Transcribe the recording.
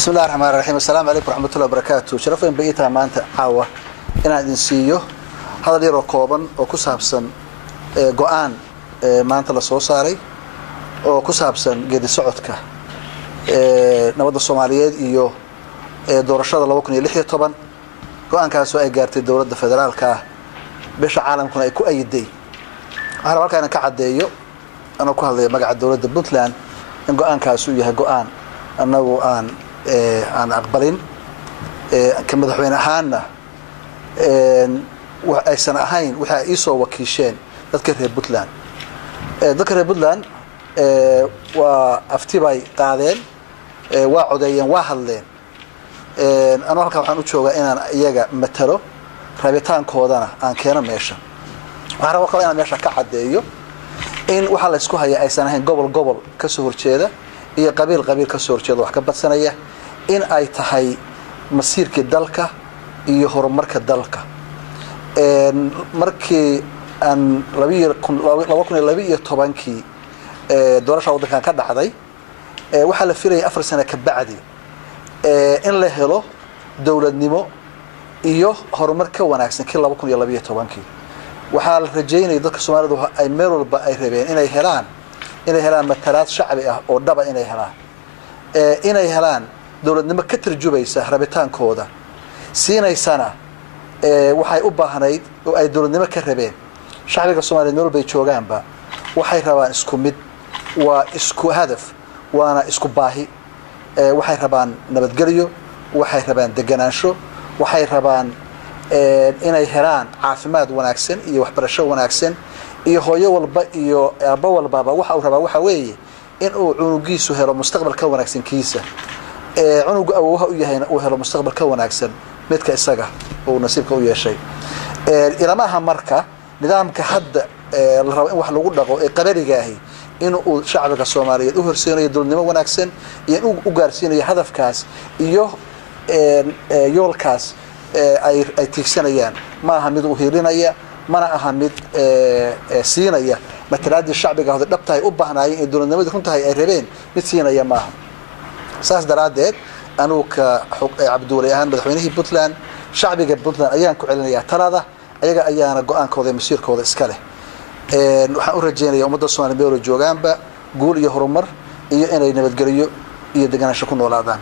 بسم الله الرحمن الرحيم. السلام عليكم ورحمة الله وبركاته. شرفين بقيتها maanta caawa inaan idin siiyo hadal yar oo kooban oo ku saabsan go'aan maanta la soo saaray oo ku saabsan geedi socodka nabadda Soomaaliyeed iyo doorashada 2016 go'aankaas oo ay gaartay dawladda federaalka ah bisha caalamkuna ay ku ayiday. waxaan halkaan ka cadeeyo anoo ku hadlay magaca dawladda Puntland in go'aankaas uu yahay go'aan annagu aan aqbalin ka madaxweyne ahaana aysan ahayn waxa ay soo wakiisheen dadka reer Puntland. dadka reer Puntland waa aftibay qaadeen waa codeeyeen waa hadleen. anoo halkaan waxaan u joogaa inaan iyaga matalo rabitaankoodana aan keeno meesha. waxaan rabaa kale inaan meesha ka cadeeyo in waxa la isku hayaa aysan ahayn gobol ka soo horjeeda iyo qabiil ka soo horjeeda wax ka badsanaya in ay tahay masiirka dalka iyo horumarka dalka. markii aan 2012 doorashada waddanka ka dhacday waxa la filayay 4 sano ka bacdi in la helo dawladnimo iyo horumar ka wanaagsan kii 2012 waxa la rajeynayay dadka Soomaalidu ay meel walba ay rabeen inay helaan matalaad shacbi ah oo dhaba inay helaan dawladnimo ka tarjubaysa rabitaankooda siinaysana waxay u baahnayd oo ay dawladnimo ka rabeen shacbiga Soomaaliyeed meel bay joogaanba waxay rabaan isku mid waa isku hadaf waana isku baahi. waxay rabaan nabadgelyo waxay rabaan deganaansho waxay rabaan inay helaan caafimaad wanaagsan iyo waxbarasho wanaagsan iyo hooyo walba iyo aabba walba waxa uu rabaa waxa weeye in uu cunugiisu helo mustaqbal ka wanaagsan kiisa. cunugu waxa uu yahay uu helo mustaqbal ka wanaagsan midka isaga oo nasiibka u yeeshay. ilamaha marka nidaamka hadda la rabo in wax lagu dhaqo ee qabariga ahi in uu shacbiga Soomaaliyeed u horseeyo dawladnimo wanaagsan iyo in uu u gaarsiinayo hadafkaas iyo yoolkaas ay tiigsanayaan ma aha mid u hiilinaya mana aha mid siinaya matalaadii shacbiga hada dhabtahay u baahnaayeen in dawladnimadu runtahay ay rabeen mid siinaya ma aha. saas daraadeed anuu ka Cabdulle ahaan madaxweynihii Puntland shacbiga Puntland ayaan ku celinayaa talada ayaga ayaana go'aankooda masiirkooda iska leh. waxaan u rajeynayaa ummadda Soomaaliyeed oo joogaanba guul iyo horumar iyo inay nabadgelyo iyo deganaansho ku noolaadaan.